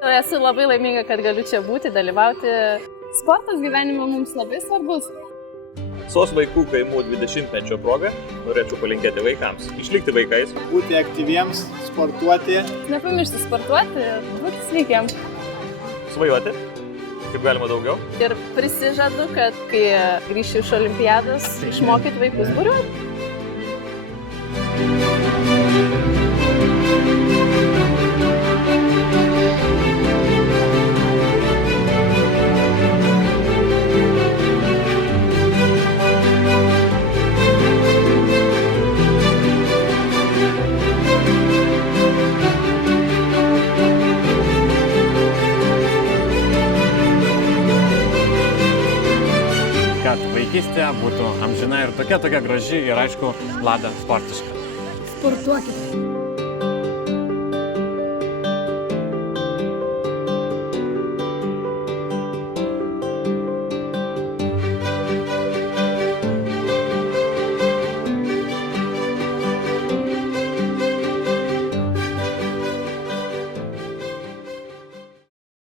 Esu labai laiminga, kad galiu čia būti, dalyvauti. Sportas gyvenime mums labai svarbus. SOS vaikų kaimų 20-mečio proga norėčiau palinkėti vaikams išlikti vaikais, būti aktyviems, sportuoti. Nepamiršti sportuoti, būti sveikiam. svajoti, kaip galima daugiau. Ir prisižadu, kad kai grįšiu iš olimpiados, išmokyti vaikus buriuoti. Kad vaikystė būtų amžina ir tokia graži ir aišku, Lada sportiška. Sportuokite.